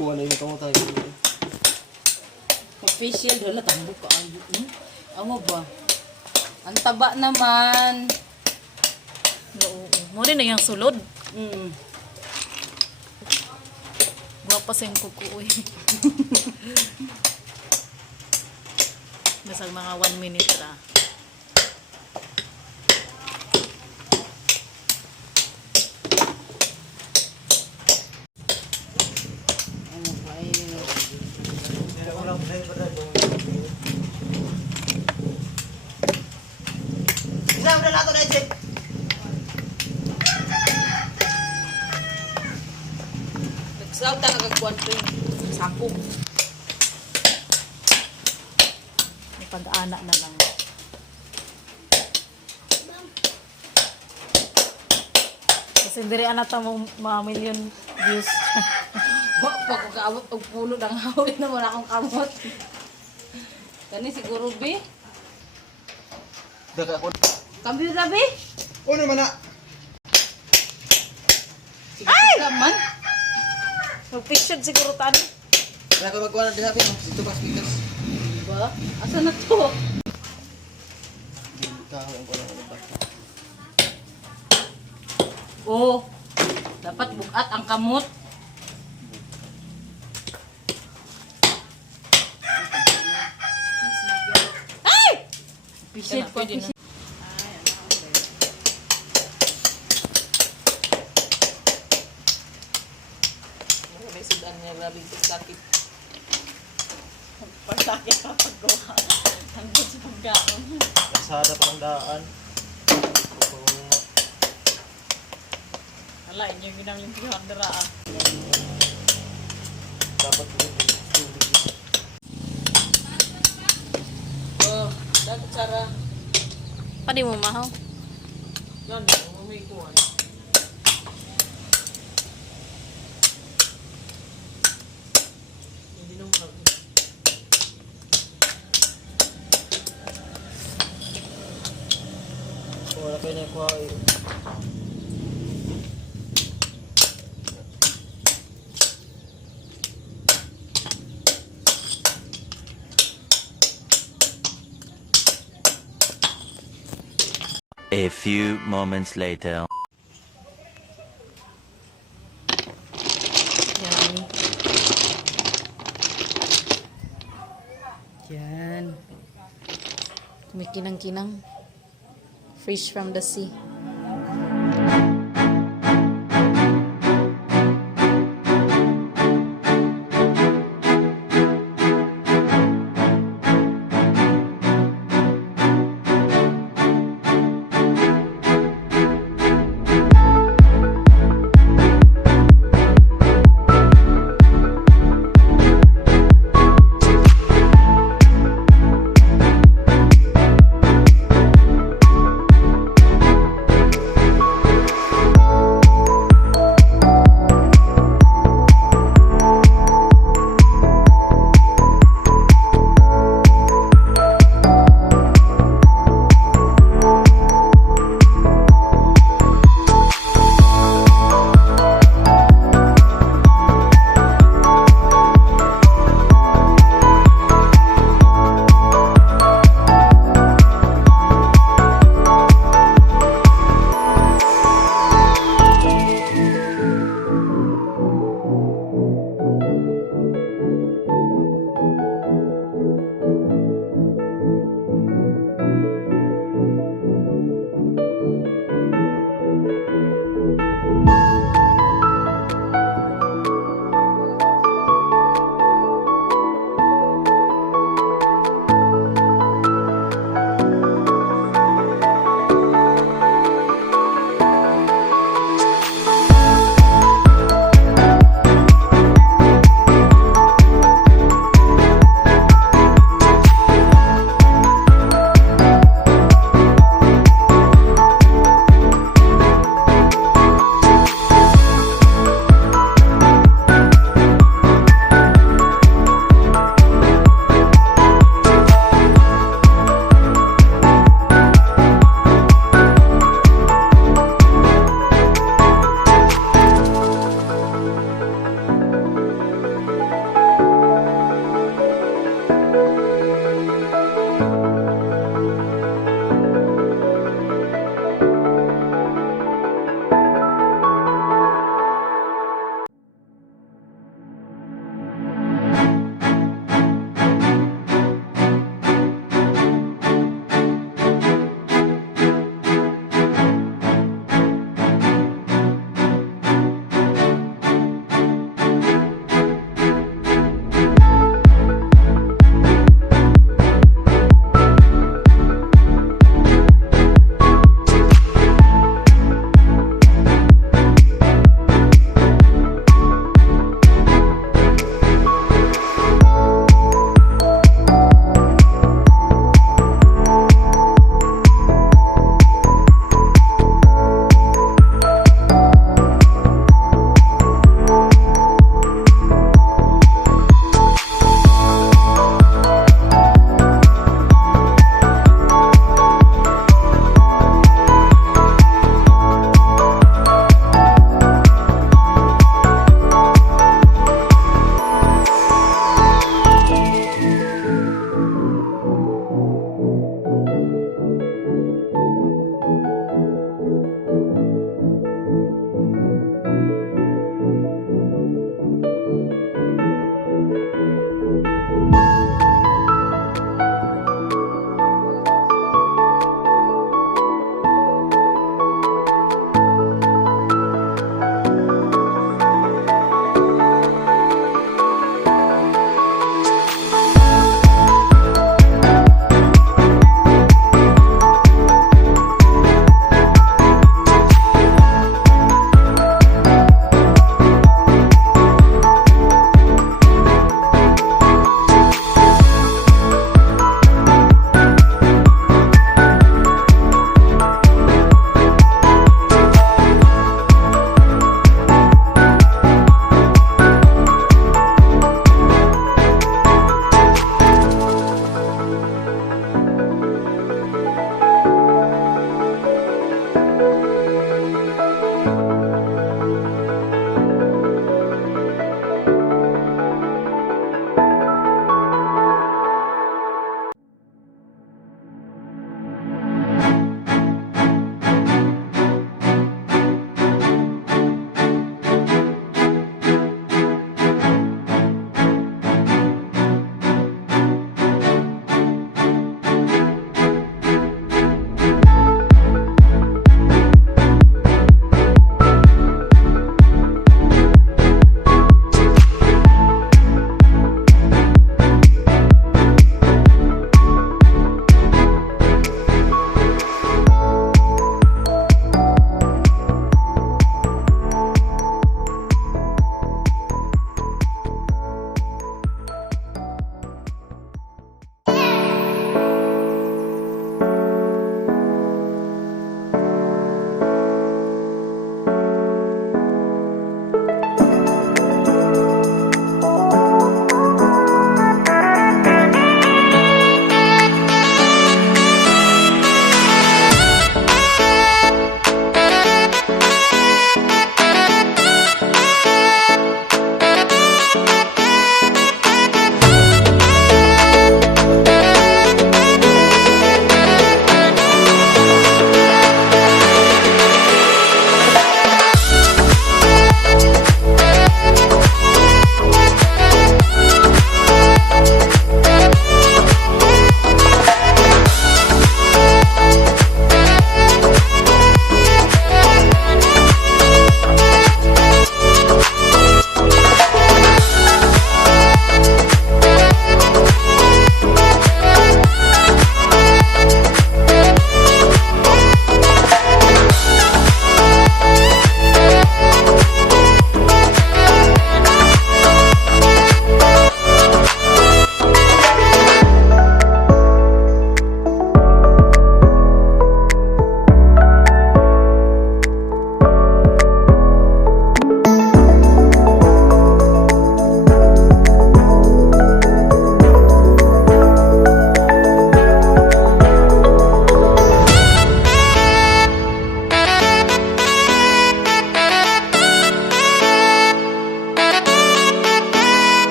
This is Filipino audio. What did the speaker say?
Kuha na yung kamu tayo. Mag-facial doon, tambok ka. Ano ba? Ang taba naman. Mo din na yung sulod. Mm. Guwapa sa yung kukuoy. Masag mga 1 minute na. Ano ba eh? Isa, udah lato na isip. Nagsaw ta kagagkuhan ko yung sako. May pag-ana na lang. Kasi diri anata mo mga million views. Pag kaabot og pulo ng hawin na wala akong kamot. Kani siguro be. Daga ako. Kambyo na be. Ano man na? Sige man. Mag-picture siguro tani. Kaya ko magkuha na din natin. Dito pa speakers. Diba? Asa na to? Kahoy ang kuha na ba? Oh. Dapat bukat ang kamot. Ay! Pisit pa Pwede na. pisit. May sudan niya, grabe yung sakit. Pagsakit pa paggawa. Hanggang sa pagkaon. Kasada pa ang daan. Ala, inyo yung ginamlimpihan dara ah. Dapat po Oh, dapat cara. Pwede mo mahaw? yan, may kuha. Hindi naman. Wala kayo na kuha eh. A few moments later. Yan. Yan. Kumikinang-kinang. Fresh from the sea.